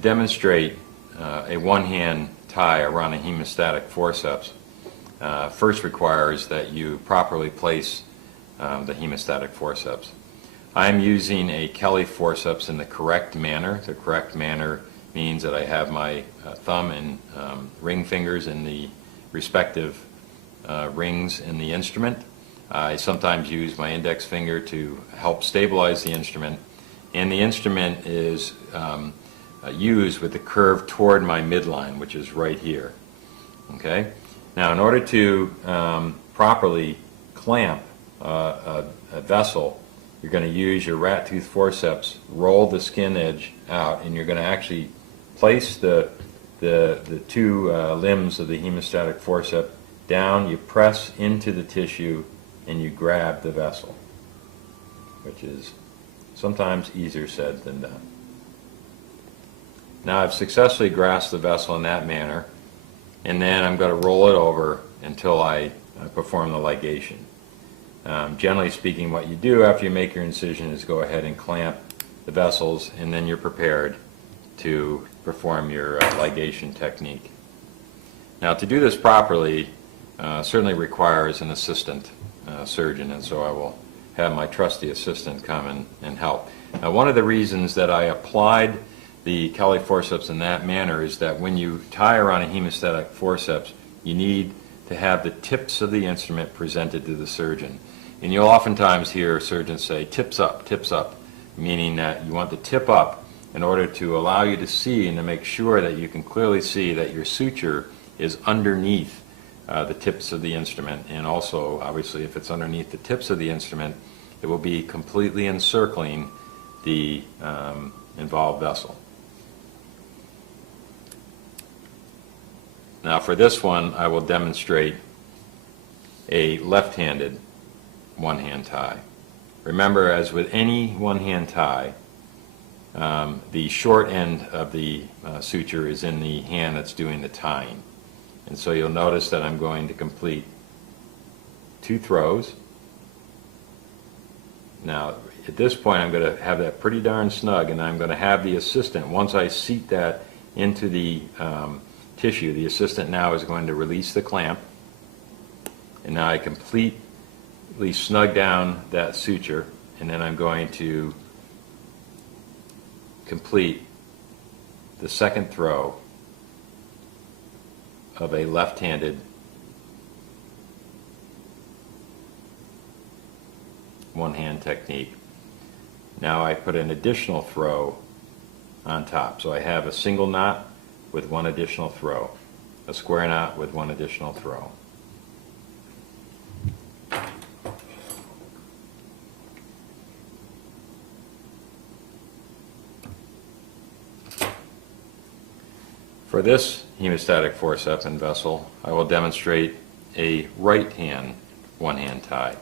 demonstrate a one-hand tie around a hemostatic forceps first requires that you properly place the hemostatic forceps. I'm using a Kelly forceps in the correct manner. The correct manner means that I have my thumb and ring fingers in the respective rings in the instrument. I sometimes use my index finger to help stabilize the instrument, and the instrument is used with the curve toward my midline, which is right here. Okay? Now, in order to properly clamp a vessel, you're going to use your rat tooth forceps, roll the skin edge out, and you're going to actually place the two limbs of the hemostatic forceps down. You press into the tissue and you grab the vessel, which is sometimes easier said than done. Now I've successfully grasped the vessel in that manner, and then I'm going to roll it over until I perform the ligation. Generally speaking, what you do after you make your incision is go ahead and clamp the vessels, and then you're prepared to perform your ligation technique. Now, to do this properly certainly requires an assistant surgeon, and so I will have my trusty assistant come and help. Now, one of the reasons that I applied the Kelly forceps in that manner is that when you tie around a hemostatic forceps, you need to have the tips of the instrument presented to the surgeon. And you'll oftentimes hear surgeons say, tips up, meaning that you want the tip up in order to allow you to see and to make sure that you can clearly see that your suture is underneath the tips of the instrument, and also, obviously, if it's underneath the tips of the instrument, it will be completely encircling the involved vessel. Now, for this one, I will demonstrate a left-handed one-hand tie. Remember, as with any one-hand tie, the short end of the suture is in the hand that's doing the tying. And so you'll notice that I'm going to complete 2 throws. Now, at this point, I'm going to have that pretty darn snug, and I'm going to have the assistant, once I seat that into the tissue, the assistant now is going to release the clamp, and now I completely snug down that suture, and then I'm going to complete the second throw of a left-handed one-hand technique. Now I put an additional throw on top. So I have a single knot with one additional throw, a square knot with one additional throw. For this hemostatic forceps and vessel, I will demonstrate a right hand one-hand tie.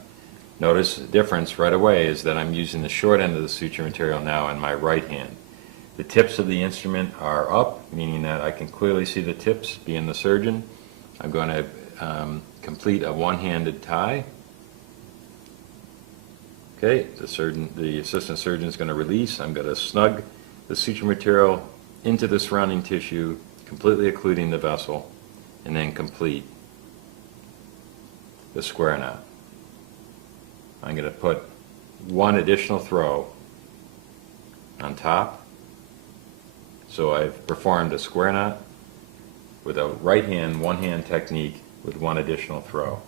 Notice the difference right away is that I'm using the short end of the suture material now in my right hand. The tips of the instrument are up, meaning that I can clearly see the tips, being the surgeon. I'm going to complete a one-handed tie. Okay, the assistant surgeon is going to release. I'm going to snug the suture material into the surrounding tissue, completely occluding the vessel, and then complete the square knot. I'm going to put one additional throw on top. So I've performed a square knot with a right hand, one hand technique with one additional throw.